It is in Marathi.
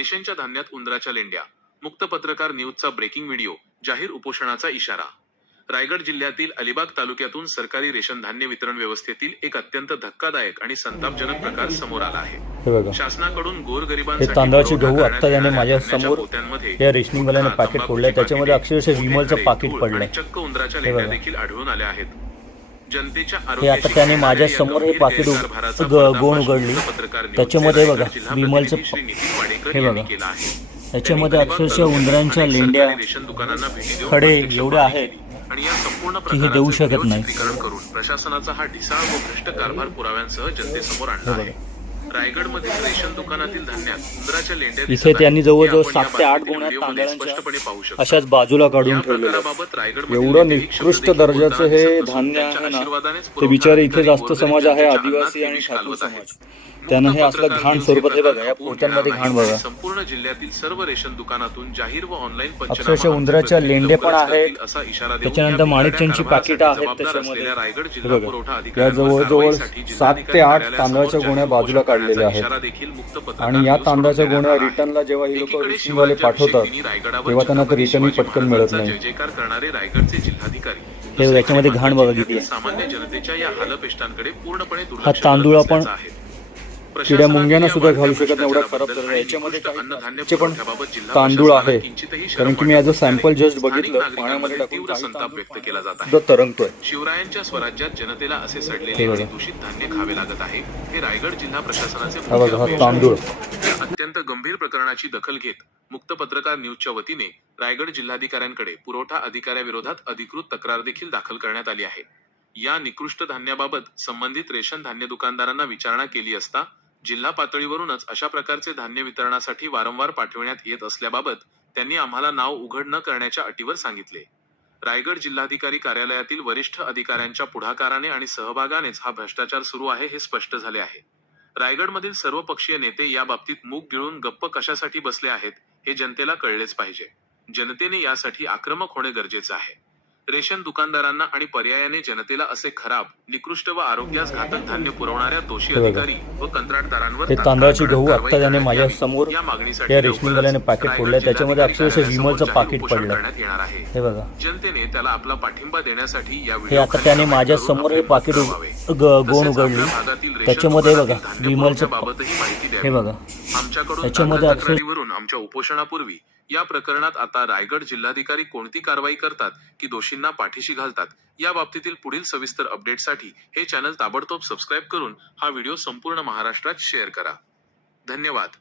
रेशनच्या धान्यात उंदराच्या लेंड्या, मुक्त पत्रकार न्यूजचा ब्रेकिंग व्हिडिओ, जाहीर उपोषणाचा इशारा। रायगड जिल्ह्यातील अलिबाग तालुक्यातून सरकारी रेशन धान्य वितरण व्यवस्थेतील एक अत्यंत धक्कादायक आणि संतापजनक प्रकार समोर आला आहे। शासनाकडून गोरगरिबांसाठी तांदळाची गहू आता याने माझ्या समोर या रेशनिंग वाल्याने पॅकेट फोडलंय, त्याच्यामध्ये अक्षरशः विमलचं पाकिट पडलंय, चक्क उंदराच्या लेंड्या देखील आढळून आल्या आहेत। जनतेच्या हे आता त्याने माझ्या समोर हे पाकिट गोण उघडली, त्याच्यामध्ये बघा विमलचं हे बघा, त्याच्यामध्ये अक्षरशः उंदरांच्या लेंड्या खडे एवढे आहेत आणि या संपूर्ण की हे देऊ शकत नाही। करून प्रशासनाचा हा ढिसाळ व भ्रष्ट कारभार पुराव्यांसह जनतेसमोर आणला आहे। रायगड मधील रेशन दुकानातील धान्यात उंदराच्या लेंड्या इथे त्यांनी जवळजवळ 7 ते 8 गोण्या तांदळांच्या अशाच बाजूला काढून ठेवलेल्या। एवढं निकृष्ट दर्जाचं हे धान्य आहे ना, ते बिचारे इथे जास्त समाज आहे आदिवासी आणि ठाकूर समाज, त्यांना हे असलं घाण स्वरूपात हे बघा, या पोत्यांमध्ये घाण बघा, संपूर्ण जिल्ह्यातील सर्व रेशन दुकानातून जाहीर व ऑनलाईन अक्षरशः उंदराच्या लेंडे पण आहेत, त्याच्यानंतर माणिकच्यांची पाकिटं आहेत त्याच्यामध्ये। या जवळजवळ 7 ते 8 तांदळाच्या गोण्या बाजूला काढलेल्या आहेत आणि या तांदळाच्या गोण्या रिटर्नला जेव्हा ही लोक रेशनिंगवाले पाठवतात तेव्हा त्यांना तर रिटर्नही पटकन मिळत नाही। जयकार करणारे रायगडचे जिल्हाधिकारी हे याच्यामध्ये घाण बघा किती आहे। सामान्य जनतेच्या या हालअपेष्टांकडे पूर्णपणे हा तांदूळ आपण किड्या मुंग्यांना सुद्धा घालू शकत नाही, एवढा खराब तर याच्यामध्ये अन्नधान्याचे पण तांदूळ आहे, कारण की मी ॲज अ सॅम्पल जस्ट बघितलं, पाण्यामध्ये टाकून संताप व्यक्त केला जात आहे। सुद्धा तरंगतोय। शिवरायांच्या स्वराज्यात जनतेला असे सडलेले आणि दूषित धान्य खावे लागत आहे, हे रायगड जिल्हा प्रशासनाचे तांदूळ। अत्यंत गंभीर प्रकरणाची दखल घेत मुक्त पत्रकार न्यूजच्या वतीने रायगड जिल्हाधिकाऱ्यांकडे पुरवठा अधिकाऱ्याविरोधात अधिकृत तक्रार देखील दाखल करण्यात आली आहे। या निकृष्ट धान्याबाबत संबंधित रेशन धान्य दुकानदारांना विचारणा केली असता जिल्हा पातळीवरूनच अशा प्रकारचे धान्य वितरणासाठी वारंवार पाठवण्यात येत असल्याबाबत त्यांनी आम्हाला नाव उघड न करण्याच्या अटीवर सांगितले। रायगड जिल्हाधिकारी कार्यालयातील वरिष्ठ अधिकाऱ्यांच्या पुढाकाराने आणि सहभागानेच हा भ्रष्टाचार सुरू आहे हे स्पष्ट झाले आहे। रायगडमधील सर्व पक्षीय नेते या बाबतीत मूग गिळून गप्प कशासाठी बसले आहेत हे जनतेला कळलेच पाहिजे। जनतेने यासाठी आक्रमक होणे गरजेचे आहे। रेशन दुकानदारांना आणि पर्यायाने जनतेला असे खराब, निकृष्ट व आरोग्यास घातक धान्य पुरवणाऱ्या दोषी अधिकारी व कंत्राटदारांवर तांदळाची गहू आता त्याने माझ्या समोर या रेशनिंग वाल्याने पॅकेट फोडलंय, त्याच्यामध्ये अक्षरशः विमलचं पाकिट पडलंय, हे बघा। जनतेने त्याला आपला पाठिंबा देण्यासाठी हे आता त्याने माझ्या समोर हे पाकिट गोण उघडली, त्याच्यामध्ये बघा विमलचं हे बघा, त्याच्यामध्ये अक्षरशः आमच्या उपोषणापूर्वी या प्रकरणात आता रायगड जिल्हाधिकारी कोणती कारवाई करतात की दोषींना पाठीशी घालतात, या बाबतीतील पुढील सविस्तर अपडेटसाठी हे चॅनल ताबडतोब सबस्क्राईब करून हा व्हिडिओ संपूर्ण महाराष्ट्रात शेअर करा। धन्यवाद।